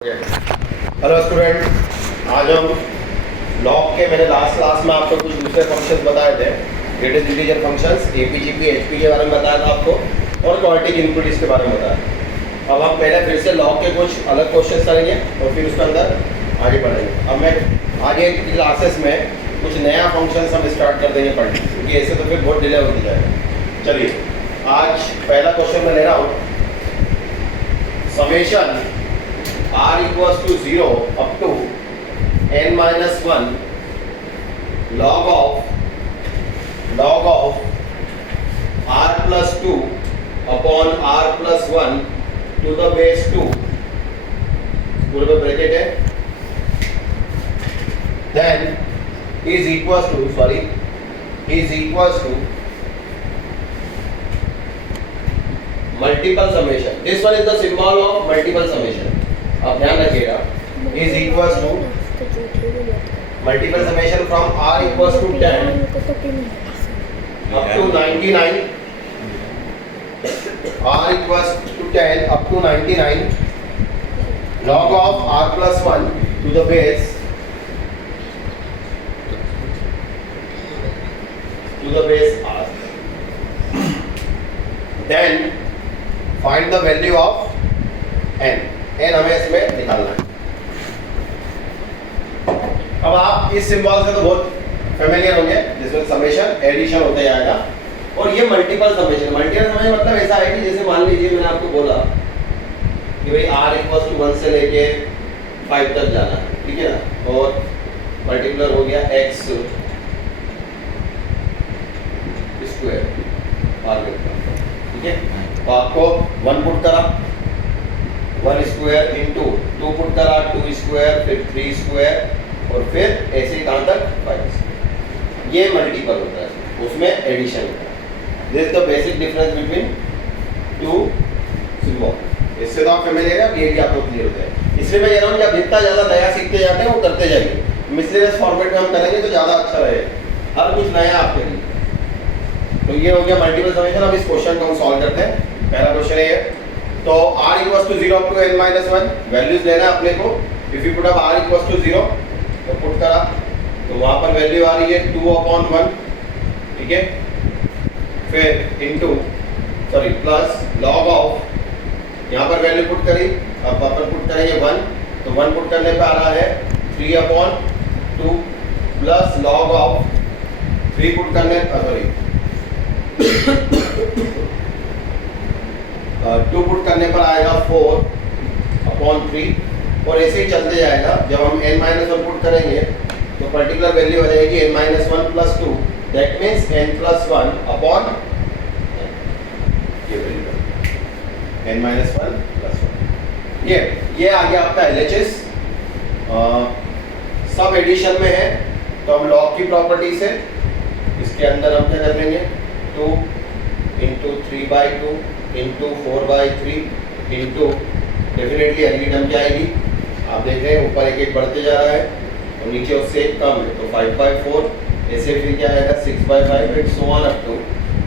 Hello student, आज हम log के मैंने लास्ट क्लास में आपको कुछ दूसरे फंक्शंस बताए थे। Greatest integer functions, AP GP, HP के बारे में बताया था आपको और क्वाड्रेटिक इनपुट इसके बारे में बताया। अब हम पहले फिर से लॉग के कुछ अलग क्वेश्चंस करेंगे और फिर उसके अंदर आगे बढ़ेंगे। अब मैं आगे की क्लासेस में कुछ नया फंक्शंस हम स्टार्ट कर देंगे पढ़ने, क्योंकि ऐसे तो फिर बहुत डिले होती जाएगा। चलिए, आज पहला क्वेश्चन मैं ले रहा हूँ, summation r equals to 0 up to n minus 1 log of r plus 2 upon r plus 1 to the base 2, पूरे में ब्रैकेट है, then is equals to multiple summation. This one is the symbol of multiple summation. अब ध्यान रखिएगा, is equals to multiple summation from r equals to 10 up to 99, r equals to 10 up to 99 log of r plus 1 to the base r. Then find the value of n हमें इसमें निकालना है। अब आप इस सिंबल से तो बहुत फेमिलियर होंगे, जिसमें समेशन एडिशन होता जाएगा और ये मल्टीपल समेशन मतलब ऐसा है कि जैसे मान लीजिए मैंने आपको बोला कि भाई r इक्वल्स टू 1 से लेके 5 तक जाना है, ठीक है ना, और मल्टीप्लर हो गया x स्क्वायर r में, ठीक है। तो आपको 1 पुट करा, 1 स्क्वायर इंटू 2 पुट करा, 2 स्क्वायर, फिर 3 स्क्वायर और फिर ऐसे कहाँ तक 5। ये मल्टीपल होता है, उसमें एडिशन होता है। This is the basic difference between two symbol. इससे तो आप फेमिलियर है, ये भी आपको क्लियर होता है। इसलिए मैं कह रहा हूँ कि आप जितना ज़्यादा नया सीखते जाते हैं वो करते जाइए। मिसलेनियस फॉर्मेट में हम करेंगे तो ज़्यादा अच्छा रहेगा, हर कुछ नया आपके लिए। तो ये हो गया मल्टीपल समेशन। अब इस क्वेश्चन को हम सॉल्व करते हैं। पहला क्वेश्चन है तो r equals to 0 up to n minus 1 values लेना है अपने को। If you put up r equals to 0 तो पुट करा तो वहां पर वैल्यू आ रही है 2/1, ठीक है। फिर इनटू प्लस log ऑफ, यहाँ पर वैल्यू पुट करी, अब अपन पुट करेंगे 1, तो 1 पुट करने पे आ रहा है 3/2 प्लस log ऑफ 3 पुट करने 2 पुट करने पर आएगा 4/3 और ऐसे ही चलते जाएगा। जब हम n-1 पुट करेंगे तो पर्टिकुलर वैल्यू हो जाएगी n-1 plus 2, that means n+1 upon ये वैल्यू n-1 प्लस 1। ये आ गया आपका LHS। सब एडिशन में है तो हम लॉग की प्रॉपर्टी से इसके अंदर हम क्या कर लेंगे, 2 इंटू 3/2 इंटू 4/3 इंटू डेफिनेटली अगली टर्म क्या आएगी, आप देख रहे हैं ऊपर एक एक बढ़ते जा रहा है और नीचे उससे एक कम है तो 5/4, ऐसे फिर क्या आएगा 6/5 and so on up to.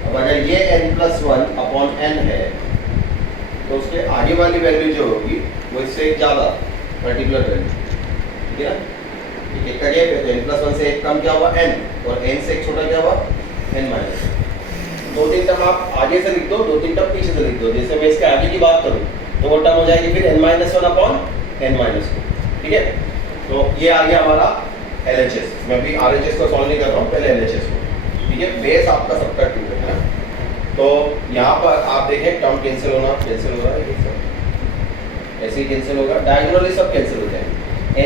अब अगर ये n+1 अपॉन n है तो उसके आगे वाली वैल्यू जो होगी वो इससे एक ज़्यादा पर्टिकुलर वैल्यू, ठीक है ना। एक का गैप है तो n+1 से एक कम क्या हुआ n और n से एक छोटा क्या हुआ n-1। 2-3 टर्म आप आगे से लिख दो, 2-3 टर्म पीछे से लिख दो। जैसे मैं इसके आगे की बात करूं तो वो टर्म हो जाएगी फिर n-1 अपॉन n-2, ठीक है। तो ये आ गया हमारा LHS। मैं भी RHS को सॉल्व नहीं कर रहा हूँ, पहले LHS को, ठीक है। बेस आपका सबका 2 है ना। तो यहाँ पर आप देखें टर्म कैंसिल हो रहा है, ऐसे ही कैंसिल होगा, डायगोनली सब कैंसिल हो जाएंगे,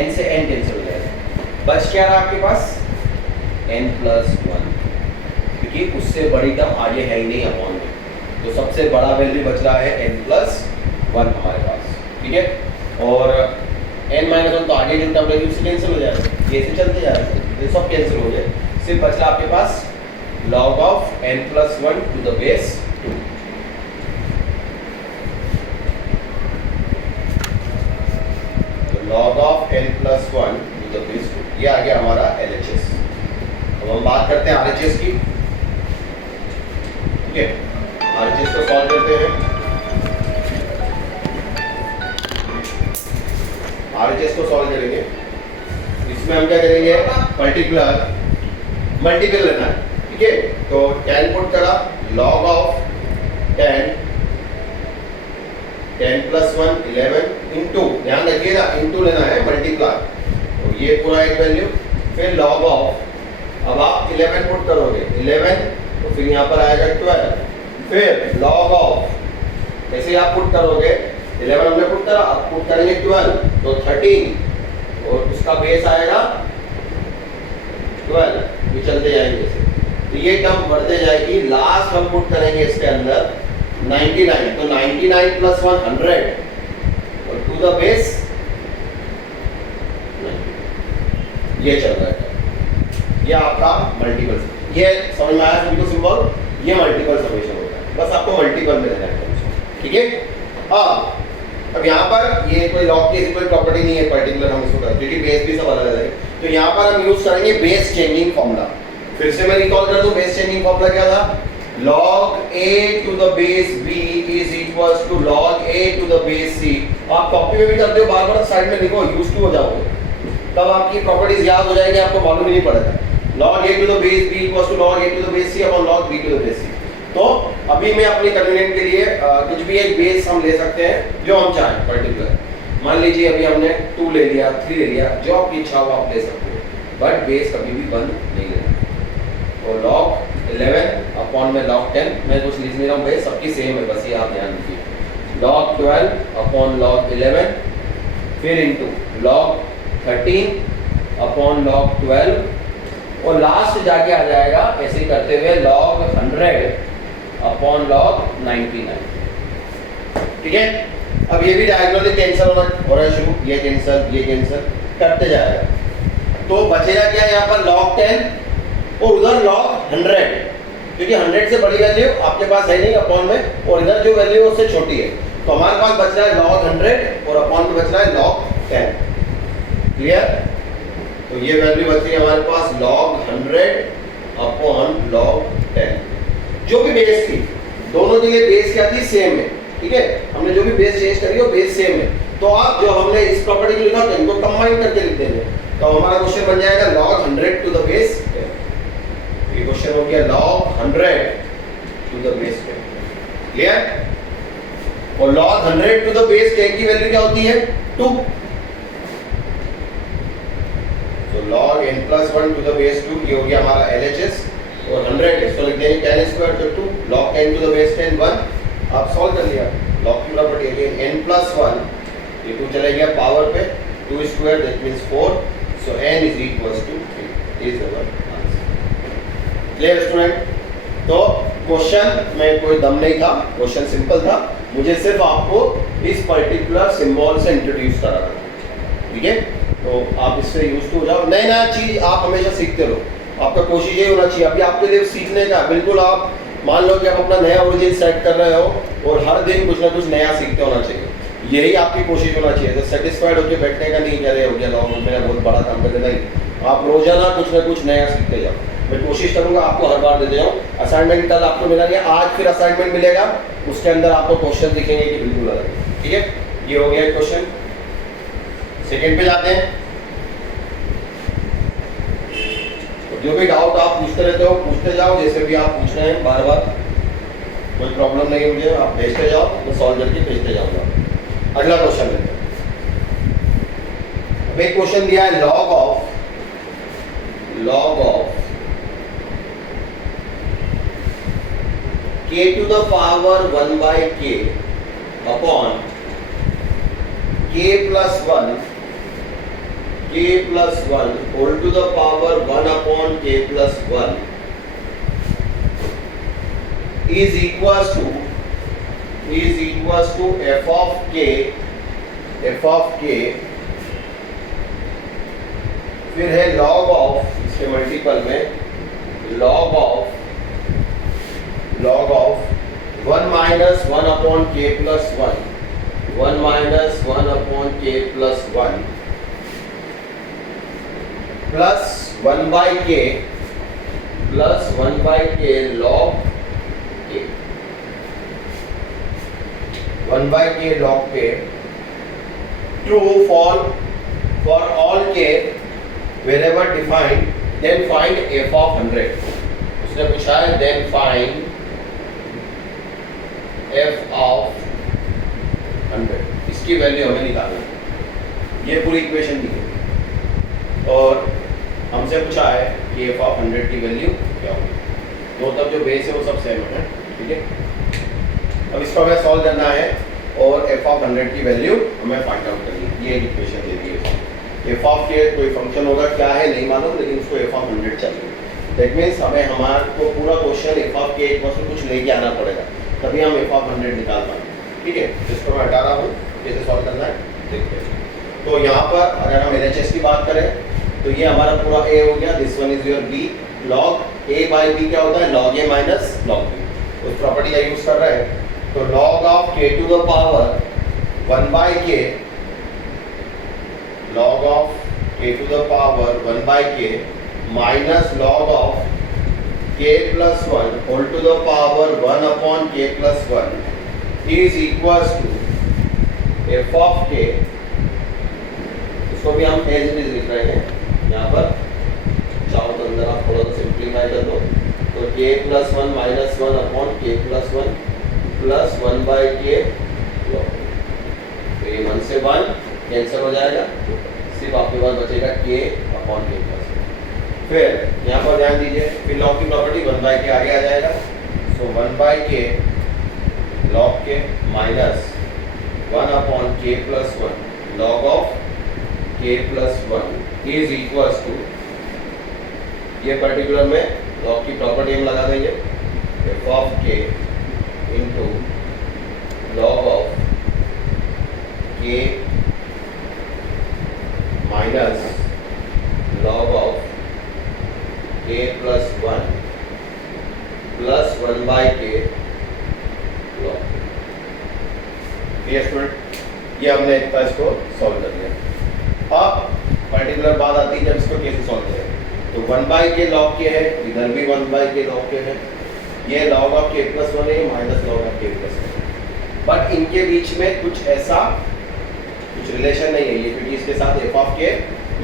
n से n कैंसिल हो जाएगा। बच क्या रहा आपके पास n+1, क्योंकि उससे बड़ी टर्म आगे है ही नहीं अपॉन में, तो सबसे बड़ा वैल्यू बच रहा है n+1 हमारे पास, ठीक है। और n-1 तो आगे जो टर्म रहेगी उससे कैंसिल हो जाएगा, ये से चलते जा रहे हैं, ये सब कैंसिल हो गए। सिर्फ बच रहा आपके पास log of n+1 to the base 2। तो log of n+1 to the base 2, ये आ गया हमारा LHS। अब हम बात करते हैं RHS की, ठीक है। RHS को सॉल्व करते हैं। RHS को सॉल्व करेंगे, इसमें हम क्या करेंगे, पर्टिकुलर मल्टीपल लेना है, ठीक है। तो 10 पुट करा, log ऑफ 10 प्लस 1 11 इंटू, ध्यान रखिएगा इंटू लेना है, मल्टीप्लाई, तो ये पूरा एक वैल्यू, फिर log ऑफ, अब आप 11 पुट करोगे 11, तो फिर यहाँ पर आएगा 12, फिर log ऑफ ऐसे आप पुट करोगे 11 हमने पुट करा, अब पुट करेंगे 12 तो 13 और उसका बेस आएगा 12, ये चलते जाएंगे ऐसे, तो ये टर्म बढ़ते जाएगी, लास्ट हम पुट करेंगे इसके अंदर 99, तो 99 प्लस 100 और टू द बेस 90, ये चल रहा है, ये आपका मल्टीपल, ये समझ में आया सभी को सिंबल, ये मल्टीपल समेशन होता है, बस आपको मल्टीपल में लेना है, ठीक है। अब यहाँ पर ये कोई लॉग की ऐसी कोई प्रॉपर्टी नहीं है पर्टिकुलर, हम इसको करते क्योंकि बेस भी सब अलग अलग है, तो यहाँ पर हम यूज करेंगे बेस चेंजिंग फॉर्मूला। फिर से मैं रिकॉल कर दूं, बेस चेंजिंग फॉर्मूला क्या था, log a to the base b is equals to log a to the base c। आप कॉपी में भी करते हो, बार बार साइड में लिखो, यूज टू हो जाओगे, तब आपकी प्रॉपर्टीज याद हो जाएंगी, आपको मालूम ही नहीं पड़ेगा। log a to the base b equals to log a to the base c upon log b to the base c। तो अभी मैं अपनी कन्वीनियंट के लिए कुछ भी एक बेस हम ले सकते हैं जो हम चाहें पर्टिकुलर, मान लीजिए अभी हमने 2 ले लिया, 3 ले लिया, जो आपकी इच्छा हो आप ले सकते हो, बट बेस कभी भी बंद नहीं लेना। तो log 11 अपॉन में log 10, मैं कुछ लिख नहीं रहा हूँ, बेस सबकी सेम है, बस ये आप ध्यान रखिए, log 12 अपॉन log 11, फिर इंटू log 13 अपॉन log 12, और लास्ट जाके आ जाएगा ऐसे ही करते हुए log 100 अपॉन log 99, ठीक है। अब ये भी डायगोनली कैंसिल हो रहा है शुरू, ये कैंसिल करते जाएगा, तो बचेगा क्या यहाँ पर log 10 और उधर log 100, क्योंकि 100 से बड़ी वैल्यू आपके पास है नहीं अपॉन में, और इधर जो वैल्यू है उससे छोटी है, तो हमारे पास बच रहा है log 100 और अपॉन में बच रहा है log 10, क्लियर। तो ये वैल्यू बच रही है हमारे पास log 100 अपॉन log 10, जो भी बेस थी, दोनों के लिए बेस क्या थी, सेम है, ठीक है। हमने जो भी बेस चेंज करी वो बेस सेम है, तो आप जो हमने इस प्रॉपर्टी को लिखा था इनको कंबाइन करके लिख देंगे, तो हमारा क्वेश्चन बन जाएगा log 100 टू द बेस 10। ये क्वेश्चन हो गया log 100 to the base 10, clear. और log 100 टू द बेस 10 की वैल्यू क्या होती है, 2, तो log n plus 1 to the base 2, ये हो गया हमारा LHS, और 100 इसको लिख देंगे 10 स्क्वायर तो 2, log 10 टू द बेस 10 1, आप सॉल्व कर लिया, log की प्रॉपर्टी है n प्लस 1, ये 2 चले गया पावर पे, 2 square that means 4, so n is equals to 3 is our answer. Clear student. तो क्वेश्चन में कोई दम नहीं था, क्वेश्चन सिंपल था, मुझे सिर्फ आपको इस पर्टिकुलर सिंबल से इंट्रोड्यूस कराना था, ठीक है। तो आप इससे यूज टू हो जाओ, नया चीज आप हमेशा सीखते रहो, आपका कोशिश ये होना चाहिए, अभी आपके लिए सीखने का बिल्कुल, आप मान लो कि आप अपना नया ओरिजिन सेट कर रहे हो और हर दिन कुछ ना कुछ नया सीखते होना चाहिए, यही आपकी कोशिश होना चाहिए। तो सेटिस्फाइड होकर बैठने का नहीं, कह रहे हो गया लॉग मैंने बहुत बड़ा काम कर दिया, नहीं, आप रोजाना कुछ ना कुछ नया सीखते जाओ। मैं कोशिश करूंगा आपको हर बार देते जाऊँ। असाइनमेंट कल आपको मिला गया, आज फिर असाइनमेंट मिलेगा, उसके अंदर आपको क्वेश्चन दिखेंगे कि बिल्कुल अलग, ठीक है। ये हो गया क्वेश्चन, सेकेंड पे जाते हैं। जो भी डाउट आप पूछते रहते हो पूछते जाओ, जैसे भी आप पूछ रहे हैं बार बार, कोई प्रॉब्लम नहीं है मुझे, आप भेजते जाओ, मैं सॉल्व करके भेजते जाऊंगा। अगला क्वेश्चन लेते हैं। अब एक क्वेश्चन दिया है log of k to the power 1 by k upon k plus 1 whole to the power 1 upon k plus 1 is equals to f of k फिर है log ऑफ, इसके मल्टीपल में log of 1 minus 1 upon k plus 1 1 minus 1 upon k plus 1 plus 1 by k log k 1 by k log k, true, false, wherever defined then find f of 100. उसने पूछा है then find f of 100, इसकी value हमें निकालना है। ये पूरी equation दी है और हमसे पूछा है कि f of 100 की वैल्यू क्या होगी। तो तब जो बेस है वो सब सेम है, ठीक है। अब इसको हमें सॉल्व करना है और f of 100 की वैल्यू हमें फाइंड आउट करनी है। ये एक इक्वेशन दे दी है। f of k कोई फंक्शन होगा, क्या है नहीं मालूम, लेकिन उसको f of 100 चाहिए। दैट मीन्स हमें हमारे को पूरा question f of k equal to कुछ लेके आना पड़ेगा, तभी हम f of 100 निकाल पाएंगे, ठीक है। जिसको मैं हटा रहा हूँ, कैसे सॉल्व करना है देखते हैं। तो यहाँ पर अगर हम LHS की बात करें तो ये हमारा पूरा a हो गया, this one is your b, log a by b क्या होता है, log a minus log b। उस प्रॉपर्टी का यूज कर रहे हैं तो log of k to the power 1 by k, log of k to the power 1 by k minus log of k plus 1 whole to the power 1 upon k plus 1 is equals to f of k। इसको भी हम as it is लिख रहे हैं यहाँ पर, चाहो तो अंदर आप थोड़ा सा सिंप्लीफाई कर दो तो k plus 1 minus 1 upon k plus 1 plus 1 by k log। तो ये 1 से 1 कैंसिल हो जाएगा, सिर्फ आपके पास बचेगा k अपॉन k प्लस। फिर यहाँ पर ध्यान दीजिए, फिर log की प्रॉपर्टी 1 बाई के आगे आ जाएगा। So 1 by k log k minus 1 upon k plus 1 log of k plus 1 is equals to, ये पर्टिकुलर में log की प्रॉपर्टी हम लगा देंगे f of k into log of k minus log of k plus 1 plus 1 by k log। Student, ये हमने इतना इसको सॉल्व कर लिया। अब पर्टिकुलर बात आती है जब इसको कैसे सॉल्व करें। तो 1 by k log के है, इधर भी 1 by k log के है, ये log ऑफ k प्लस 1 है, minus log of k plus 1। But इनके बीच में कुछ ऐसा रिलेशन नहीं है, ये क्योंकि इसके साथ f ऑफ k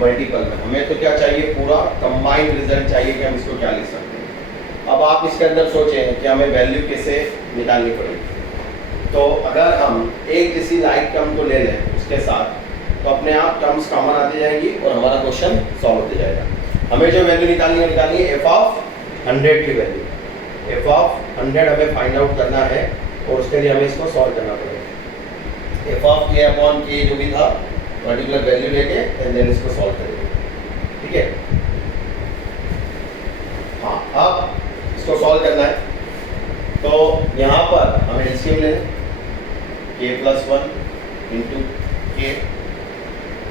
मल्टीपल में। हमें तो क्या चाहिए, पूरा कंबाइंड रिजल्ट चाहिए कि हम इसको क्या लिख सकते हैं। अब आप इसके अंदर सोचें कि हमें वैल्यू कैसे निकालनी पड़ेगी। तो अगर हम एक जैसी लाइक टर्म को ले लें उसके साथ, तो अपने आप टर्म्स कॉमन आती जाएंगी और हमारा क्वेश्चन सॉल्व होते जाएगा। हमें जो वैल्यू निकालनी है f ऑफ 100 की वैल्यू, f ऑफ 100 हमें फाइंड आउट करना है और उसके लिए हमें इसको सॉल्व करना पड़ेगा। f of k upon k जो भी था पर्टिकुलर वैल्यू लेके एंड देन इसको सॉल्व करेंगे, ठीक है। हाँ, अब इसको सॉल्व करना है तो यहाँ पर हमें एलसीएम लेना है, k plus 1 into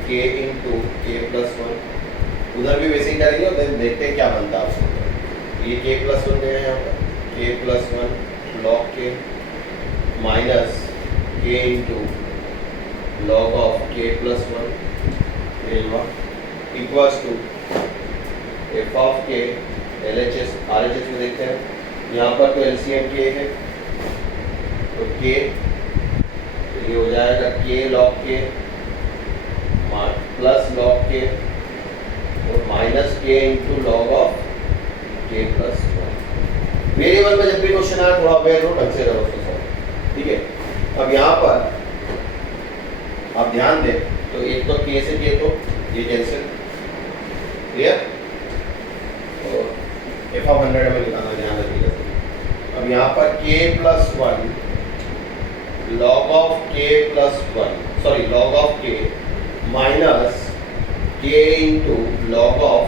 k into k plus 1। उधर भी वैसे ही करेंगे और देन देखते हैं क्या बनता है उसको। ये k प्लस 1 है यहाँ पर, k plus 1 log k minus k into log of k plus 1 equals to f of k LHS RHS में देखते हैं। यहाँ पर तो LCM k है तो k, तो ये हो जाएगा k log k plus log k और minus k into log of k plus 1। Variable में जब भी क्वेश्चन आए थोड़ा अवेयर हो, ढंग से करो उसको सॉल्व, ठीक है। अब यहाँ पर आप ध्यान दें तो एक तो k से k तो ये कैंसिल, क्लियर। और f ऑफ 100 हमें निकालना, ध्यान रखिएगा। अब यहाँ पर k plus 1 log of k plus 1, sorry log of k minus k into log of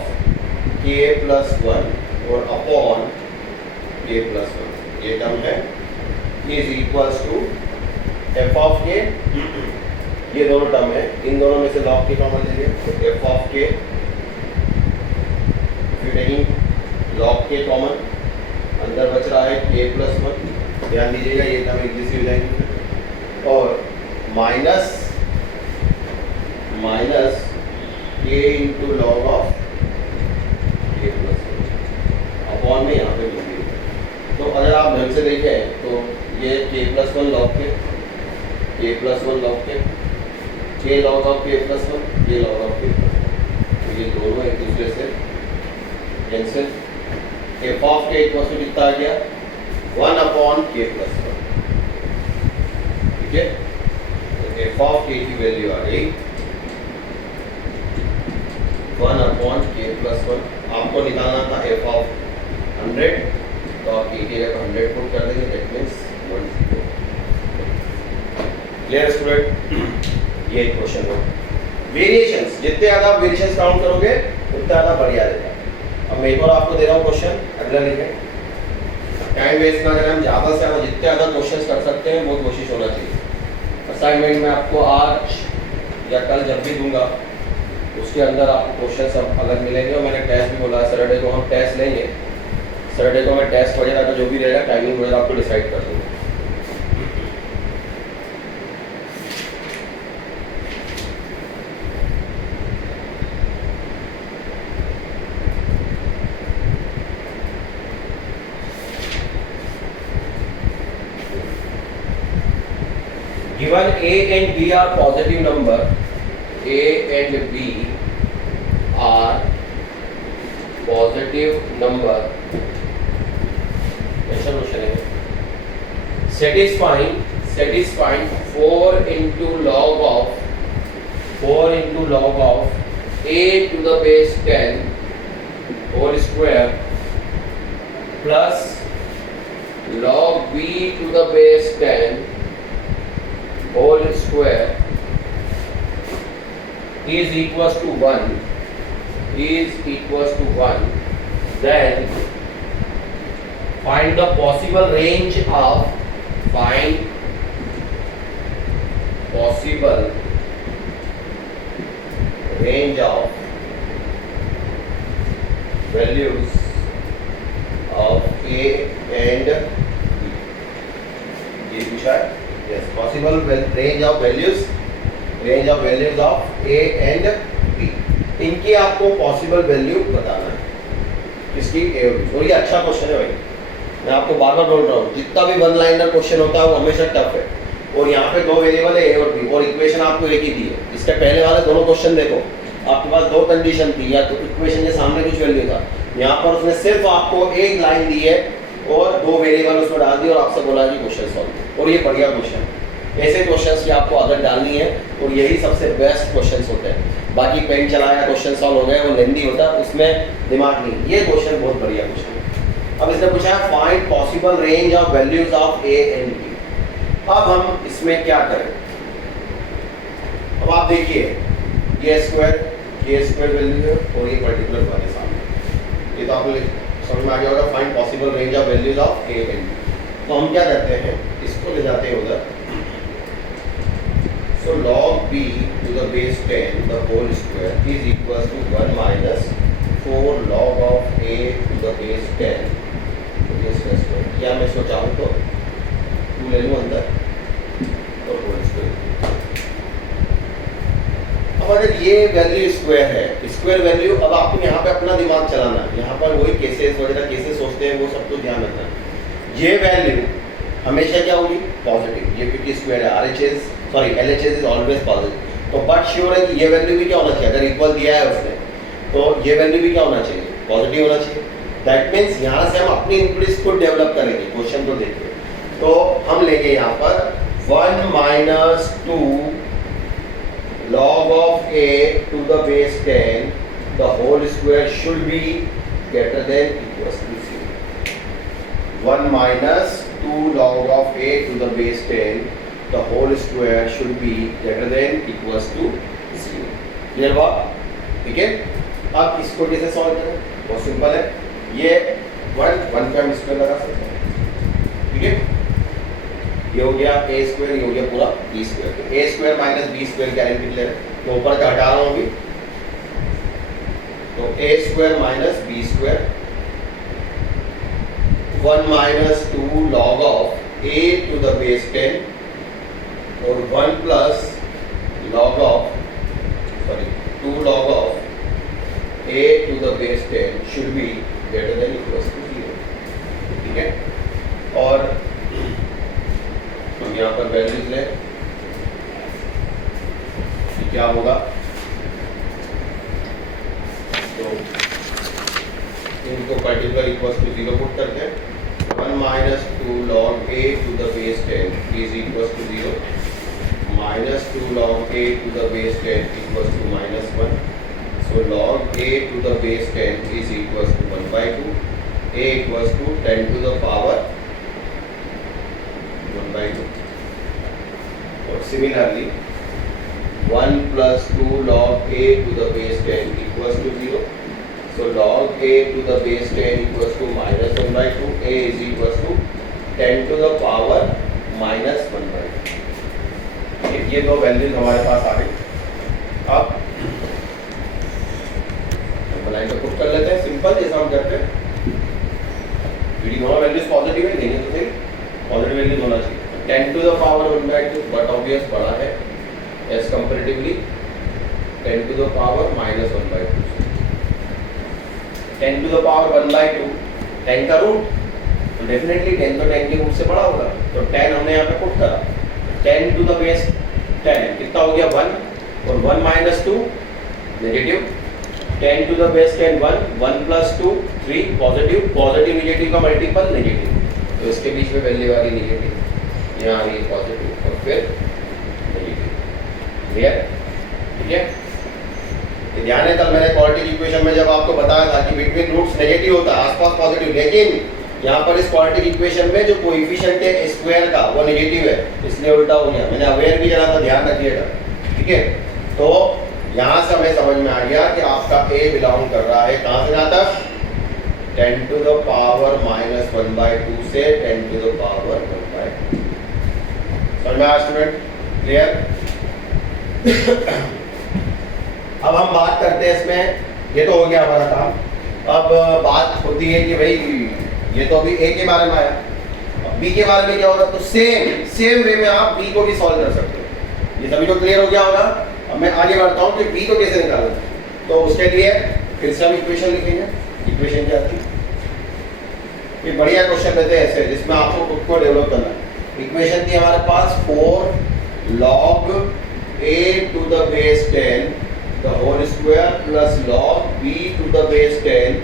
k plus 1 और अपॉन k प्लस 1, ये टर्म है, is equals to f of k। ये दोनों टर्म है, इन दोनों में से log k कॉमन ले लिए तो f ऑफ k, फिर टेकिंग log k कॉमन, अंदर बच रहा है k प्लस 1, ध्यान दीजिएगा ये टर्म एक जैसी हो जाएंगी, और minus k into log of k plus 1 upon में यहाँ पे मिलेगी। तो अगर आप ढंग से देखें तो ये k plus 1 log k plus 1 log k log of k plus 1, ये log ऑफ k प्लस 1, तो ये दोनों एक दूसरे कैंसिल, एफ ऑफ के इक्वल टू कितना आ गया 1/k + 1, ठीक है। तो एफ ऑफ के की वैल्यू आ गई 1/k + 1। आपको निकालना था एफ ऑफ 100, तो आप के की जगह 100 पुट कर देंगे, दैट मींस 10। Clear student? ये क्वेश्चन हो। वेरिएशंस, जितने ज़्यादा वेरिएशंस काउंट करोगे उतना ज़्यादा बढ़िया रहेगा। अब मैं एक और आपको दे रहा हूँ क्वेश्चन, अगला लिखें, टाइम वेस्ट ना करें, हम ज़्यादा से ज़्यादा जितने ज़्यादा क्वेश्चंस कर सकते हैं बहुत कोशिश होना चाहिए। असाइनमेंट में आपको आज या कल जब भी दूंगा उसके अंदर आपको क्वेश्चन सब अलग मिलेंगे। और मैंने टेस्ट भी बोला, सैटरडे को हम टेस्ट लेंगे, सैटरडे को मैं टेस्ट वगैरह का जो भी रहेगा टाइमिंग वगैरह आपको डिसाइड कर दूँगा। Given A and B are positive number, A and B are positive number, ऐसा क्वेश्चन है, satisfying 4 into log of A to the base 10 whole square plus log B to the base 10 whole square is equals to 1, then find the possible range of values of A and B। ये पूछा है, yes, possible range of values of A and B। इनकी आपको possible value बताना है, किसकी, A और B। और ये अच्छा क्वेश्चन है भाई, मैं आपको बार बार बोल रहा हूँ, जितना भी वन लाइनर क्वेश्चन होता है वो हमेशा टफ है। और यहाँ पे दो वेरिएबल है A और B, और इक्वेशन आपको एक ही दी है। इसके पहले वाले दोनों क्वेश्चन देखो, आपके पास दो कंडीशन थी, या तो इक्वेशन के सामने कुछ वैल्यू था, यहाँ पर उसने सिर्फ आपको एक लाइन दी है और दो वेरिएबल उसमें डाल दी और आपसे बोला कि क्वेश्चन सॉल्व। और ये बढ़िया क्वेश्चन, ऐसे क्वेश्चंस की आपको आदत डालनी है, और यही सबसे बेस्ट क्वेश्चंस होते हैं। बाकी पेन चलाया क्वेश्चन सॉल्व हो गया, वो लेंदी होता है, उसमें दिमाग नहीं। ये क्वेश्चन बहुत बढ़िया क्वेश्चन है। अब इसने पूछा है find possible range of values of A and B। अब हम इसमें क्या करें, अब आप देखिए ये स्क्वायर वैल्यू है और ये पर्टिकुलर वाले सामने, ये तो आपको समझ में आ गया होगा। Find possible range of values of A and B। तो हम क्या करते हैं, इसको ले जाते हैं उधर। So log B to the base 10 the whole square is equals to 1 minus 4 log of A to the base 10 इसका स्क्वायर। क्या मैं इसको चाहूँ तो 2 ले लूँ अंदर और होल स्क्वायर। अब अगर ये वैल्यू स्क्वायर है, स्क्वायर वैल्यू, अब आपको यहाँ पे अपना दिमाग चलाना है, यहाँ पर वही केसेस वगैरह कैसे सोचते हैं वो सब कुछ ध्यान रखना है। ये वैल्यू हमेशा क्या होगी, पॉजिटिव, ये क्योंकि स्क्वायर है, LHS इज ऑलवेज पॉजिटिव। तो बट श्योर है कि ये वैल्यू भी क्या होना चाहिए, अगर इक्वल दिया है उसने तो ये वैल्यू भी क्या होना चाहिए, पॉजिटिव होना चाहिए। दैट मीन्स यहाँ से हम अपनी इम्प्लिसिट को डेवलप करेंगे। क्वेश्चन को देखिए, तो हम लेंगे यहाँ पर 1 minus 2 log of A to the base 10 the whole square should be greater than equals to 0। 1 minus 2 log of A to the base 10 the whole square should be greater than equals to 0। Clear बात, ठीक है। अब इसको कैसे solve करें, बहुत simple है। ये 1 पे हम स्क्वायर लगा सकते हैं, ठीक है। ये हो गया A स्क्वायर, ये हो गया पूरा B स्क्वायर। तो A square minus B square क्या रेंज निकलेगा, तो ऊपर का हटा रहा हूँ अभी, तो A square minus B square 1 minus 2 log of A to the base 10 और 1 plus log of 2 log of A to the base 10 should be greater than equals to 0। ठीक है, और हम यहाँ पर वैल्यूज लें, क्या होगा, तो 2 को पर्टिकुलर इक्वल्स टू 0 पुट करते हैं 1 minus 2 log a to the base 10 is equals to 0 minus 2 log a to the base 10 equals to minus 1 so log a to the base 10 is equals to 1 by 2 a equals to 10 to the power 1 by 2 और similarly 1 plus 2 log a to the base 10 equals to 0 so log a to the base 10 equals to minus 1 by 2 a is equals to 10 to the power minus 1 by 2 ये दो values हमारे पास आ गई अब line को put कर लेते हैं simple जैसा हम करते हैं वीडी दोनों वैल्यूज पॉजिटिव है देंगे तो फिर पॉजिटिव वैल्यूज होना चाहिए 10 to the power 1 by 2 but obvious बड़ा है as comparatively 10 to the power minus 1 by 2 10 to the power 1 by 2 10 का रूट तो डेफिनेटली 10 तो 10 के रूट से बड़ा होगा तो 10 हमने यहाँ पे पुट करा 10 टू द बेस 10 कितना हो गया 1 और 1 minus 2 negative 10 to the base 10 1 1 plus 2 3 positive positive negative का मल्टीपल नेगेटिव तो इसके बीच में वैल्यू आ रही नेगेटिव यहाँ आ रही है पॉजिटिव और फिर नेगेटिव क्लियर ठीक है ये ध्यान है कल मैंने क्वाड्रेटिक इक्वेशन में जब आपको बताया था कि बिटवीन रूट्स नेगेटिव होता है आसपास पॉजिटिव लेकिन यहाँ पर इस क्वाड्रेटिक इक्वेशन में जो कोएफिशिएंट है स्क्वायर का वो नेगेटिव है इसलिए उल्टा हो गया मैंने अवेयर भी जरा सा ध्यान रखिएगा ठीक है तो यहाँ से हमें समझ में आ गया कि आपका a बिलोंग कर रहा है कहाँ से जहाँ तक 10 to the power minus 1 by 2 से 10 to the power 1 by 2 समझ में आया स्टूडेंट क्लियर अब हम बात करते हैं इसमें ये तो हो गया हमारा काम अब बात होती है कि भाई ये तो अभी a के बारे में आया अब b के बारे में क्या होगा तो सेम वे में आप b को भी सॉल्व कर सकते हो ये सभी को क्लियर हो गया होगा अब मैं आगे बढ़ता हूँ कि b को कैसे निकालना तो उसके लिए फिर से हम इक्वेशन लिखेंगे इक्वेशन क्या थी ये बढ़िया क्वेश्चन रहते हैं ऐसे जिसमें आपको खुद को डेवलप करना है इक्वेशन थी हमारे पास 4 log a to the base 10 the whole square plus log b to the base 10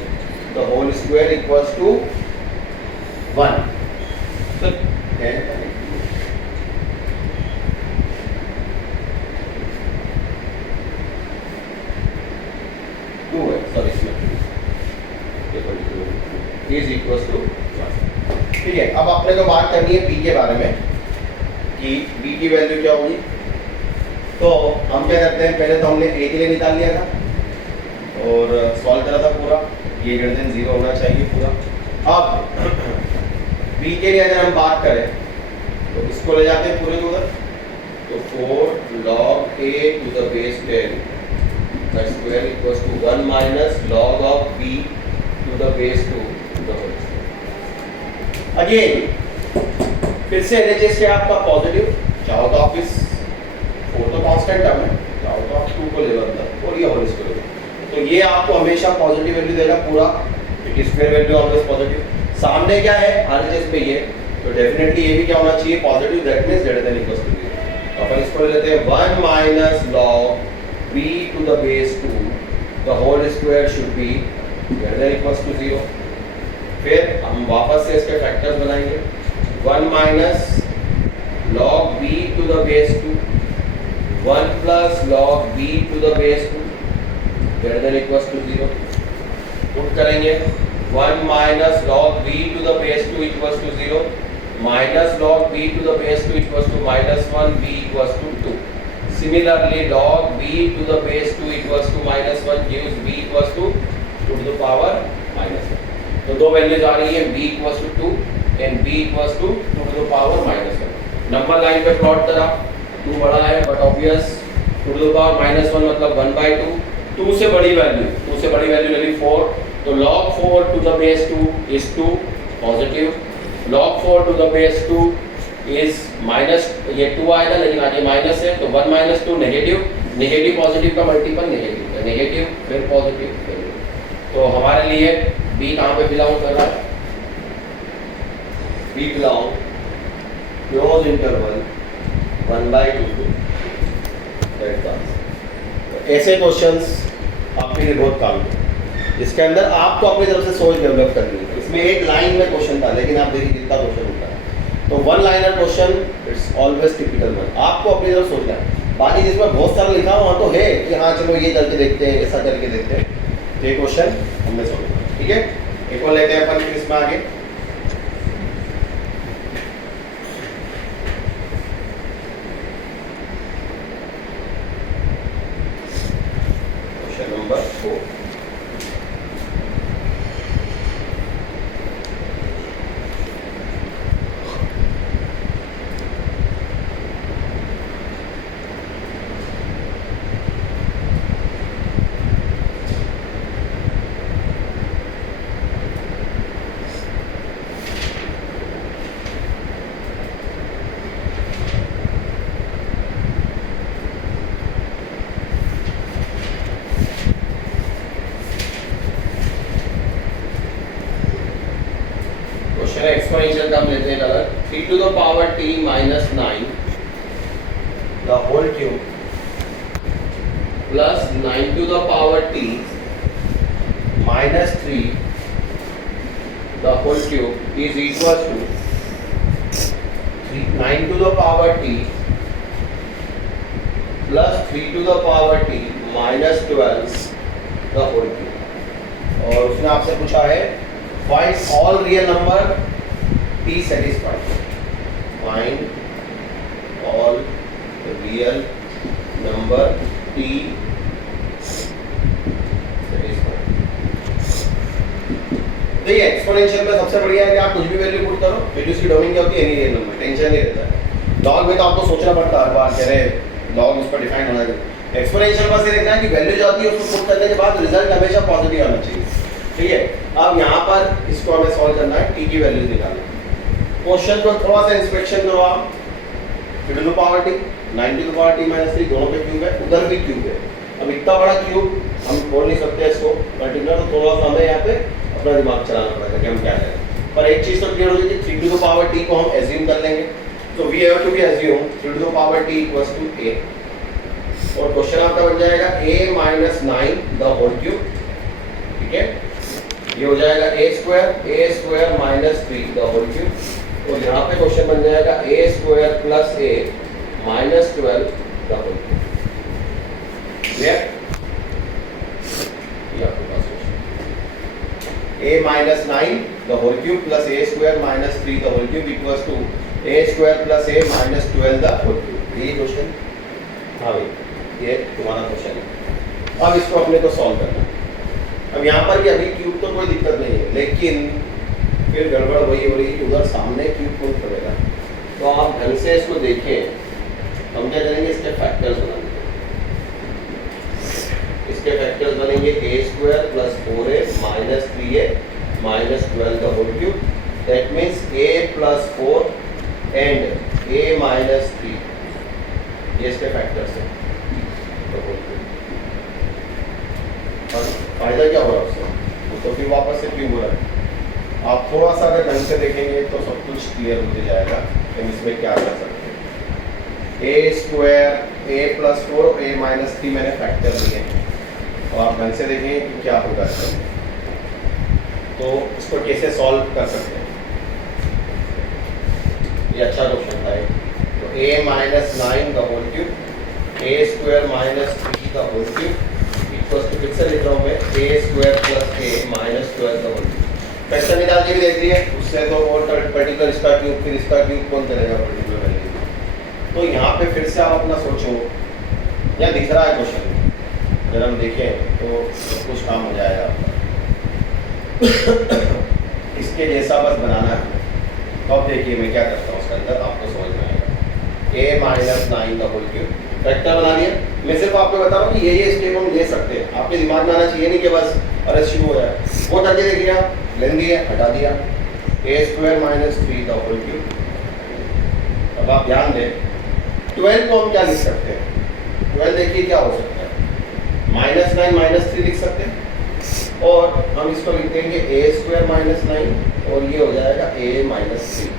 the whole square equals to 1 so 10 is equal to ठीक है अब अपने को बात करनी है b के बारे में कि b की वैल्यू क्या होगी तो हम क्या करते हैं पहले तो हमने a के लिए निकाल लिया था और सॉल्व करा था पूरा ये ग्रेटर देन 0 होना चाहिए पूरा अब b के लिए अगर हम बात करें तो इसको ले जाते हैं पूरे को उधर तो 4 log a to the base 10 का square equals to 1 minus log of b to the base 2 again फिर से LHS क्या आपका पॉजिटिव चाहो तो आप इस 4 तो कांस्टेंट टर्म है चाहो तो आप 2 को ले लो अंदर और ये होल स्क्वायर तो ये आपको हमेशा पॉजिटिव वैल्यू देगा पूरा क्योंकि स्क्वायर वैल्यू ऑलवेज पॉजिटिव सामने क्या है RHS पे ये तो डेफिनेटली ये भी क्या होना चाहिए positive that means greater than equals to 0 तो अपन इसको ले लेते हैं 1 minus log b to the base 2 the whole square should be greater than equals to 0 फिर हम वापस से इसके फैक्टर्स बनाएंगे 1 minus log b to the base 2 1 plus log b to the base 2 greater than equals to 0 put करेंगे 1 minus log b to the base 2 equals to 0 minus log b to the base 2 equals to minus 1 b equals to 2 similarly log b to the base 2 equals to minus 1 gives b equals to 2 to the power minus 1 तो दो values आ रही है b equals to 2 and b equals to 2 to the power minus 1 number line पे plot करा 2 बड़ा है but obvious 2 to the power minus 1 मतलब 1 by 2 2 से बड़ी वैल्यू ले ली 4 तो log 4 to the base 2 is 2 positive log 4 to the base 2 is minus ये 2 आएगा लेकिन आगे माइनस है तो 1 minus 2 नेगेटिव पॉजिटिव का मल्टीपल नेगेटिव है नेगेटिव फिर पॉजिटिव तो हमारे लिए b कहाँ पे बिलोंग कर रहा है b belong close interval 1 by 2 that pass तो ऐसे क्वेश्चंस आपके लिए बहुत काम है इसके अंदर आपको अपनी तरफ से सोच डेवलप करनी है। इसमें एक लाइन में क्वेश्चन था, लेकिन आप देखिए कितना क्वेश्चन होता है। तो one liner question it's always typical one, आपको अपनी तरफ सोचना है। बाकी जिसमें बहुत सारा लिखा हुआ तो है कि हाँ चलो ये करके देखते हैं, ऐसा करके देखते हैं। ये क्वेश्चन हमने सॉल्व, ठीक है। एक और लेते हैं अपन फिर इसमें आगे। Question number 4। एक्सपोनेंशियल का हम लेते हैं colour 3 to the power t minus 9 the whole cube plus 9 to the power t minus 3 the whole cube is equal to 9 to the power t plus 3 to the power t minus 12 the whole cube। और उसने आपसे पूछा है find all real number t satisfied, find all real number t satisfied। देखिए exponential में सबसे बढ़िया है कि आप कुछ भी वैल्यू पुट करो, वैल्यूज की डोमेन क्या होती है, एनी रियल नंबर, टेंशन नहीं रहता है। लॉग में तो आपको सोचना पड़ता है हर बार, कह रहे लॉग इस पर डिफाइन होना चाहिए। एक्सपोनेंशियल बस ये देखना है कि वैल्यू जो आती है उसको पुट करने के बाद रिजल्ट हमेशा पॉजिटिव आना चाहिए, ठीक है। अब यहाँ पर इसको हमें सॉल्व करना है, t की वैल्यूज निकालना है। क्वेश्चन को थोड़ा सा इंस्पेक्शन करो आप। 3 to the power t 9 to the power t minus 3 दोनों पे क्यूब है, उधर भी क्यूब है। अब इतना बड़ा क्यूब हम खोल नहीं सकते इसको पर्टिकुलर, तो थोड़ा सा हमें यहाँ पे अपना दिमाग चलाना पड़ेगा कि हम क्या करें। पर एक चीज तो क्लियर हो गई कि 3 to the power t को हम एज्यूम कर लेंगे, तो we have to be assume 3 to the power t equals to a, और क्वेश्चन आपका बन जाएगा a minus 9 the whole cube, ठीक है। ये हो जाएगा a square minus 3 the whole cube, और यहाँ पे क्वेश्चन बन जाएगा a square plus a minus 12 the whole cube। Clear? ये आपके पास question a minus 9 the whole cube plus a square minus 3 the whole cube equals to a square plus a minus 12 the whole cube। यही question, हाँ भाई ये तुम्हारा question है। अब इसको अपने को सॉल्व करना है। अब यहाँ पर भी अभी क्यूब तो कोई दिक्कत नहीं है, लेकिन फिर गड़बड़ वही हो रही है कि उधर सामने क्यूब कौन करेगा। तो आप ढंग से इसको देखें, हम क्या करेंगे, इसके फैक्टर्स बनाएंगे। इसके फैक्टर्स बनेंगे a square plus 4a minus 3a minus 12 का whole cube, that means a plus 4 and a minus 3, ये इसके फैक्टर्स हैं। और फायदा क्या हो रहा है उससे, तो फिर वापस से क्यों हो रहा है। आप थोड़ा सा अगर ढंग से देखेंगे तो सब कुछ क्लियर होते जाएगा कि हम इसमें क्या कर सकते हैं। a स्क्वायर a प्लस 4 और a माइनस 3 मैंने फैक्टर लिए हैं, और आप ढंग से देखेंगे कि क्या होगा इसमें, तो इसको कैसे सॉल्व कर सकते हैं। ये अच्छा क्वेश्चन था। तो a माइनस 9 का whole cube, a square minus 3 का होल क्यूब इक्वल्स टू, फिर से लिख रहा हूँ मैं, a square plus a minus 12 का होल क्यूब। फैक्टर निकाल के भी देख लिया, उससे तो और पर्टिकुलर इसका क्यूब फिर इसका क्यूब कौन करेगा पर्टिकुलर वैल्यू। तो यहाँ पे फिर से आप अपना सोचो, या दिख रहा है क्वेश्चन, अगर हम देखें तो सब कुछ काम हो जाएगा आपका। इसके जैसा बस बनाना है। तो अब देखिए मैं क्या करता हूँ, उसके अंदर आपको समझ में आएगा। a माइनस 9 का होल क्यूब फैक्टर बना लिया। मैं सिर्फ आपको बता रहा हूँ कि ये स्टेप हम ले सकते हैं, आपके दिमाग में आना चाहिए नहीं कि बस अरे शुरू हो जाए। वो करके देख लिया, लेंथ दी है, हटा दिया, a स्क्वायर माइनस 3 का होल क्यूब। अब आप ध्यान दें, 12 को हम क्या लिख सकते हैं, 12 देखिए क्या हो सकता है, माइनस 9 माइनस 3 लिख सकते हैं, और हम इसको लिख देंगे a स्क्वायर माइनस 9, और ये हो जाएगा a माइनस 3।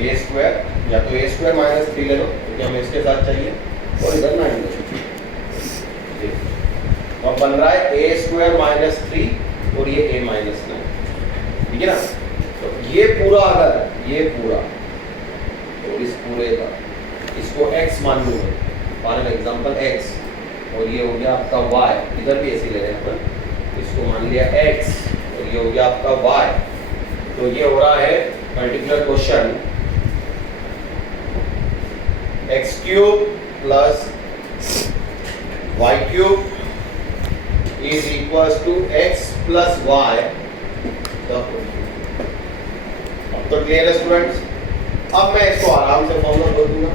a स्क्वायर, या तो a स्क्वायर माइनस 3 ले लो क्योंकि हमें इसके साथ चाहिए, और इधर 9 ले लो। है ना। तो ये पूरा अगर ये पूरा तो इस पूरे का इसको x मान लो फॉर एन एग्जांपल x, और ये हो गया आपका y, इधर भी ऐसे ले रहे हैं अपन, इसको मान लिया x और ये हो गया आपका y। तो ये हो रहा है particular question x cube plus y cube is equals to x plus y। अब तो क्लियर है स्टूडेंट्स। अब मैं इसको आराम से फॉर्मूला बोल दूंगा,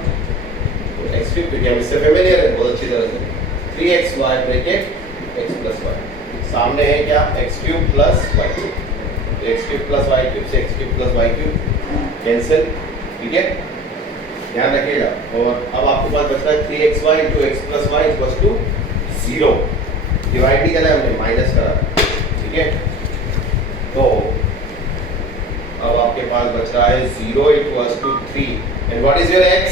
तो x क्यूब क्योंकि हम इससे फेमिलियर है बहुत अच्छी तरह से, 3xy bracket x plus y, सामने है क्या x cube plus y cube, तो x cube plus y cube से x cube plus y cube cancel, ठीक है, ध्यान रखिएगा। और अब आपके पास बच रहा है 3xy into x plus y equals to 0, divide नहीं करा हमने, माइनस करा, ठीक है। तो अब आपके पास बच रहा है 0 equals to 3, and what is your x,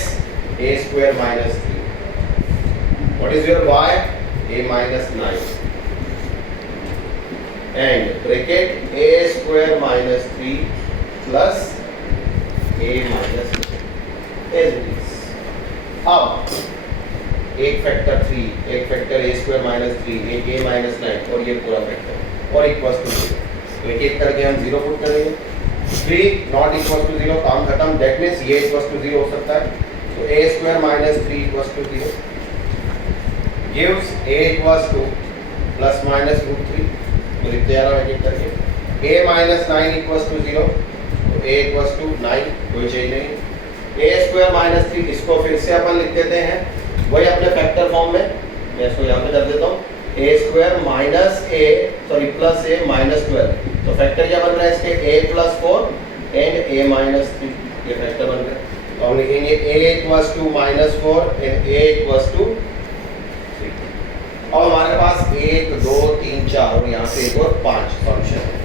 a square minus 3, what is your y, a minus 9, and bracket a square minus 3 plus a minus 9 as it is. अब एक फैक्टर 3, एक फैक्टर a स्क्वायर माइनस 3, एक a minus 9 और ये पूरा factor और equals to 0, तो एक एक करके हम 0 पुट करेंगे, 3 नॉट इक्वल्स टू 0, काम खत्म, दैट मींस ये इक्वल्स टू 0 हो सकता है, तो a square minus 3 equals to 0 gives a equals to plus minus root 3, तो लिखते जा रहा हूं एक एक करके, a माइनस 9 इक्वल्स टू 0, तो a इक्वल्स टू 9, कोई चेंज नहीं, a स्क्वायर माइनस 3, इसको फिर से अपन लिख देते हैं वही अपने फैक्टर फॉर्म में, मैं इसको यहाँ पे कर देता हूँ, a square minus a sorry plus a minus 12, तो फैक्टर क्या बन रहा है इसके a plus 4 and a minus 3, ये फैक्टर बन रहा है। तो हम लिखेंगे a equals to minus 4 and a equals to 3। अब हमारे पास 1 2 3 4 और यहाँ से एक और 5 सॉल्यूशन है,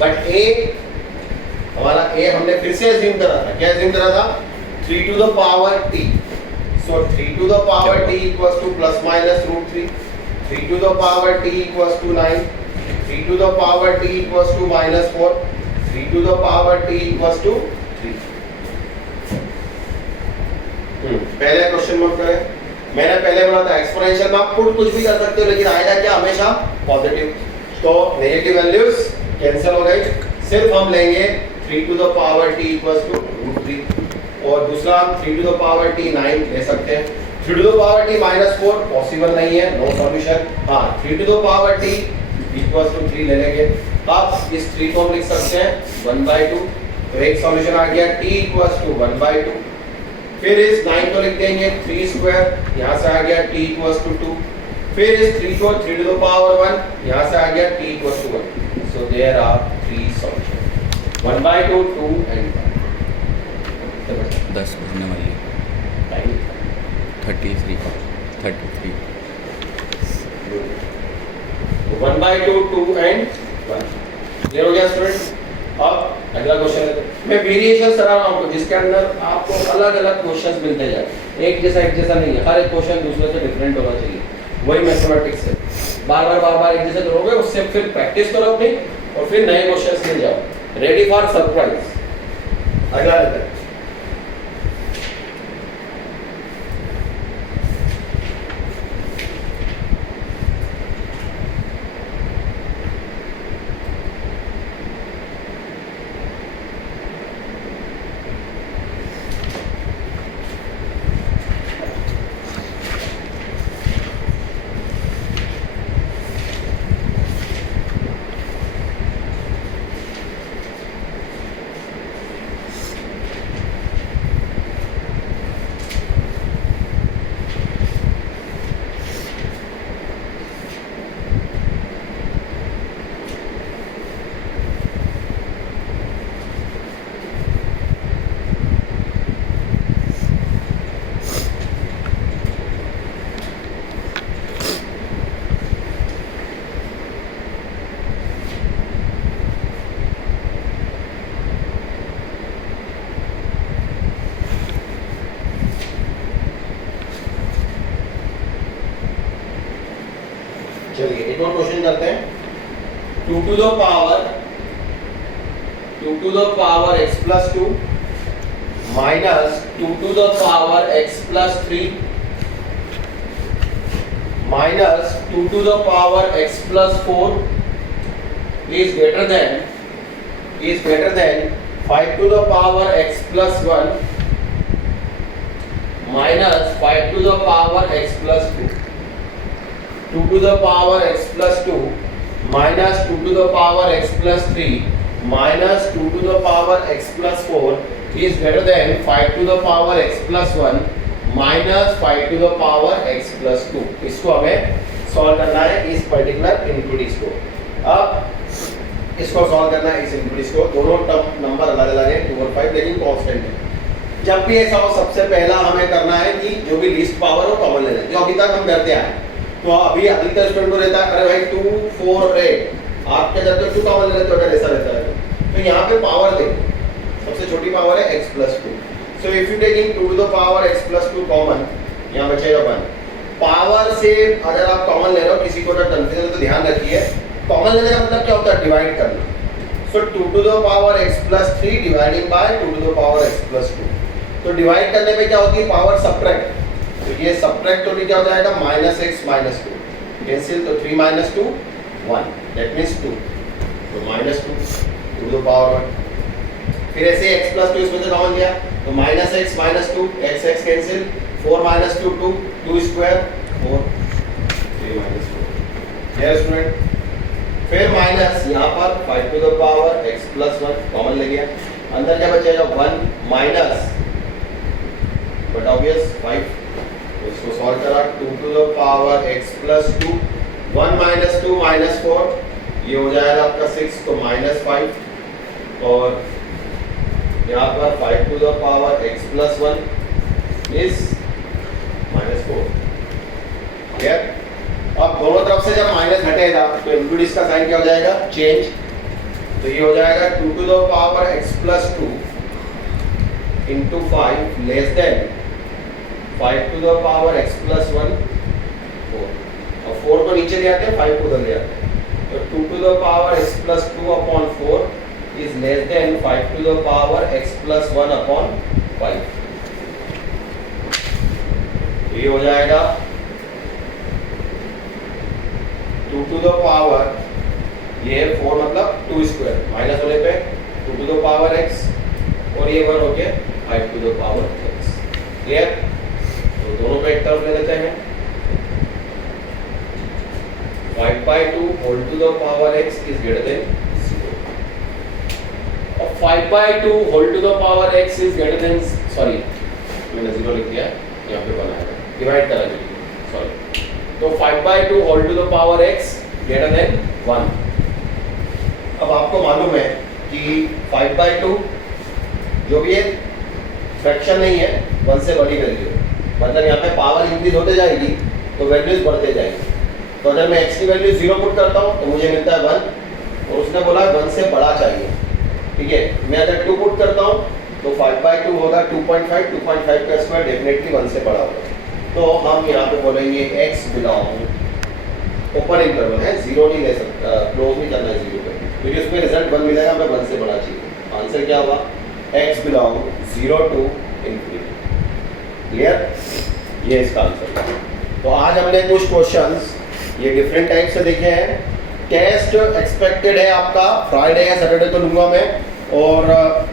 बट a हमारा a हमने फिर से अज्यूम करा था, क्या अज्यूम करा था, 3 to the power t, so 3 to the power t equals to plus minus root 3, 3 to the power t equals to 9, 3 to the power t equals to minus 4, 3 to the power t equals to 3। पहले question note करें, मैंने पहले बोला था exponential में आप put कुछ भी कर सकते हो लेकिन आएगा क्या, हमेशा पॉजिटिव, तो नेगेटिव वैल्यूज कैंसिल हो गई, सिर्फ हम लेंगे 3 to the power t equals to root 3, और दूसरा 3 to the power t 9 ले सकते हैं, 3 to the power t minus 4 possible नहीं है, नो सॉल्यूशन, हाँ 3 to the power t equals to 3 ले लेंगे। अब इस 3 को हम लिख सकते हैं 1/2, तो एक सॉल्यूशन आ गया t equals to 1/2, फिर इस 9 को लिख देंगे 3 स्क्वायर, यहाँ से आ गया t equals to 2, फिर इस 3 को 3 to the power 1, यहाँ से आ गया t equals to 1, so there are 3 solutions, 1/2, 2 and 1। 10 बजने वाली है, 33 तो 1/2, 2 and 1 क्लियर हो गया स्टूडेंट। अब अगला क्वेश्चन मैं वेरिएशन करा रहा हूँ जिसके अंदर आपको अलग अलग क्वेश्चंस मिलते जाए, एक जैसा नहीं है, हर एक क्वेश्चन दूसरे से डिफरेंट होना चाहिए, वही मैथमेटिक्स है, बार बार एक जैसे करोगे उससे फिर प्रैक्टिस करो अपनी और फिर नए क्वेश्चंस ले जाओ, रेडी फॉर सरप्राइज। अगला लेते हैं, चलिए एक और क्वेश्चन करते हैं। 2 to the power 2 to the power x plus 2 minus 2 to the power x plus 3 minus 2 to the power x plus 4 is greater than 5 to the power x plus 1 minus 5 to the power x plus 2. 2 to the power x plus 2 minus 2 to the power x plus 3 minus 2 to the power x plus 4 is greater than 5 to the power x plus 1 minus 5 to the power x plus 2. इसको हमें solve करना है इस particular including को. अब इसको solve करना है इस इनक्लूडिंग को. दोनों टर्म नंबर अलग अलग है 2 और 5 लेकिन कांस्टेंट है. जब भी ऐसा हो सबसे पहला हमें करना है कि जो भी लीस्ट पावर हो कॉमन लेना है, जो अभी तक हम करते आए. तो अभी अधिकतर स्टूडेंट को रहता है अरे भाई 2 4 और 8 आप क्या करते हो 2 कॉमन ले लेते हो अगर ऐसा रहता है. तो यहाँ पे पावर देखो सबसे छोटी पावर है x plus 2. So if you take in 2 to the power x plus 2 common यहाँ बचेगा 1. पावर से अगर आप कॉमन ले रहे हो किसी को अगर कंफ्यूजन तो ध्यान रखिए कॉमन लेने का मतलब क्या होता है डिवाइड करना. So 2 to the power x plus 3 dividing by 2 to the power x plus 2. तो डिवाइड करने पे क्या होती है पावर सब्ट्रैक्ट. तो ये सब्ट्रैक्ट होकर क्या हो जाएगा -x -2 कैंसिल. तो 3 - 2 1 दैट मींस 2. तो -2 to the power 1. फिर ऐसे x plus 2 इसमें से कॉमन लिया तो -x -2 x cancel. 4 - 2 2 2 square 4 3 - 2. Clear student. फिर माइनस यहाँ पर 5 to the power x plus 1 common ले गया. अंदर क्या बचेगा 1 माइनस बट ऑब्वियस 5. इसको सॉल्व करा 2 to the power x plus 2 1 - 2 -4 ये हो जाएगा आपका 6 तो -5 और यहाँ पर 5 to the power x plus 1 is -4. Clear. अब दोनों तरफ से जब माइनस हटेगा तो इंक्लूड इसका साइन क्या हो जाएगा चेंज. तो ये हो जाएगा 2 to the power x plus 2 into 5 less than 5 to the power x plus 1 4. और 4 को नीचे ले आते हैं 5 को उधर ले आते हैं. तो 2 to the power x plus 2 upon 4 is less than 5 to the power x plus 1 upon 5. ये हो जाएगा 2 to the power ये 4 मतलब 2 स्क्वायर माइनस होने पे 2 to the power x और ये 1 हो गया 5 to the power x. Clear. तो दोनों पे एक तरफ ले लेते हैं 5/2 whole to the power x is greater than 0. और 5/2 whole to the power x is greater than sorry मैंने 0 लिख दिया यहाँ पे बनाया डिवाइड करा दीजिए सॉरी. तो 5/2 whole to the power x greater than 1. अब आपको मालूम है कि 5/2 जो भी है फ्रैक्शन नहीं है 1 से बड़ी वैल्यू मतलब यहाँ पे पावर इंक्रीज होते जाएगी तो वैल्यूज बढ़ते जाएंगी. तो अगर मैं x की वैल्यू 0 पुट करता हूँ तो मुझे मिलता है 1 और उसने बोला 1 से बड़ा चाहिए. ठीक है. मैं अगर 2 पुट करता हूँ तो 5/2 होगा 2.5 2.5 का स्क्वायर डेफिनेटली 1 से बड़ा होगा. तो हम यहाँ पे बोलेंगे x बिलोंग ओपन इंटरवल है 0 नहीं ले सकता क्लोज नहीं करना है 0 पे क्योंकि उसमें रिजल्ट 1 मिलेगा हमें 1 से बड़ा चाहिए. आंसर क्या हुआ x belong 0 to infinity. Clear. ये इसका आंसर है. तो आज हमने कुछ क्वेश्चंस ये डिफरेंट टाइप से देखे हैं. टेस्ट एक्सपेक्टेड है आपका फ्राइडे या सैटरडे को लूँगा मैं. और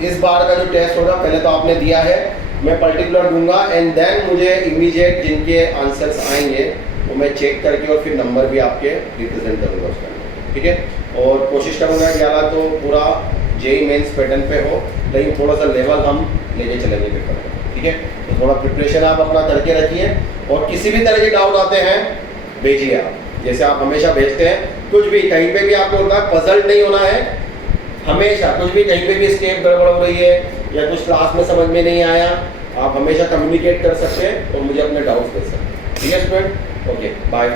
इस बार का जो टेस्ट होगा पहले तो आपने दिया है मैं पर्टिकुलर दूंगा एंड देन मुझे इमीडिएट जिनके आंसर्स आएंगे वो मैं चेक करके और फिर नंबर भी आपके रिप्रेजेंट करूँगा उसका. ठीक है. और कोशिश करूँगा कि हालांकि तो पूरा जेई मेंस पैटर्न पे हो लेकिन थोड़ा सा लेवल हम लेके चलेंगे पेपर में. ठीक है. तो थोड़ा प्रिपरेशन आप अपना करके रखिए और किसी भी तरह के डाउट आते हैं भेजिए आप जैसे आप हमेशा भेजते हैं. कुछ भी कहीं पे भी आपको होता है पजल्ड नहीं होना है हमेशा. कुछ भी कहीं पे भी स्टेप गड़बड़ हो रही है या कुछ क्लास में समझ में नहीं आया आप हमेशा कम्युनिकेट कर सकते हैं और मुझे अपने डाउट्स दे सकते हैं. ठीक है स्टूडेंट. Okay bye.